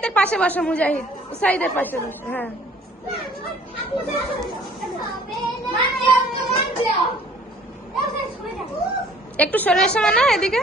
উসাইদের পাশে বসো মুজাহিদ, উসাইদের পাশে বসো। হ্যাঁ একটু সরে এসো না এদিকে।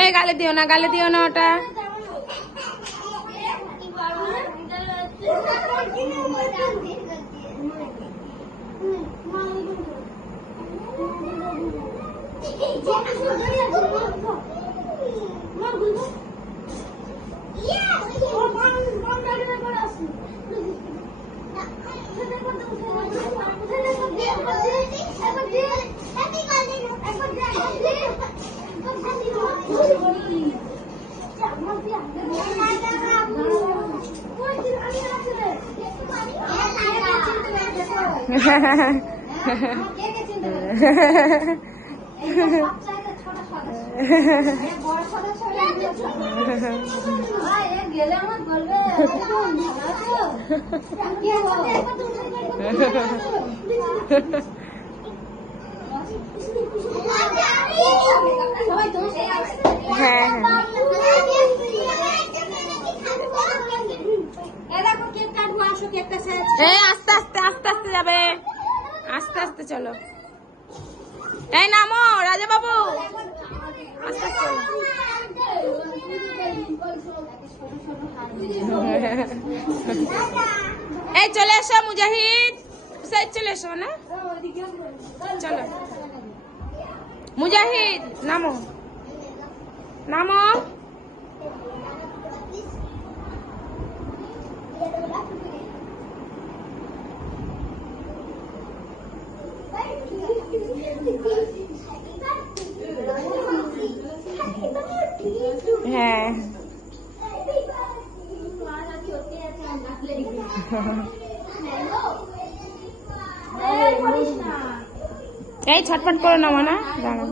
এই গালে দিও না, গালে দিও না ওটা। আস্তে আস্তে আস্তে আস্তে যাবে, আস্তে আস্তে চলো। এই নামো রাজা বাবু, আস্তে আস্তে চলো। এই চলে এসো মুজাহিদ, চলে এসো না, চলো মুজাহিদ নামো নামো। হ্যাঁ এই ছটফট করো না মানা, দাঁড়াও।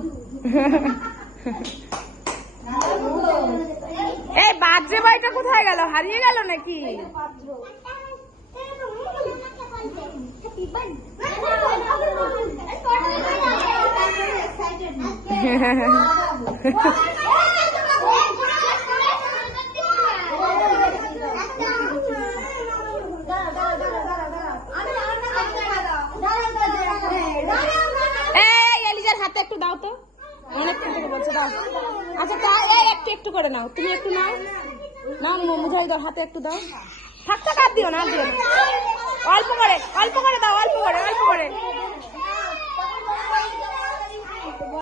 এই বার্থডে বয়টা কোথায় গেল, হারিয়ে গেল নাকি? হাতে একটু দাও তো, অনেকক্ষণ থেকে বলছে দাও। আচ্ছা একটু একটু করে নাও, তুমি একটু নাও, নাও মুজাহিদের হাতে একটু দাও। থাক থাক, আর দিও না, আর দিও না, অল্প করে দাও, অল্প করে, অল্প করে।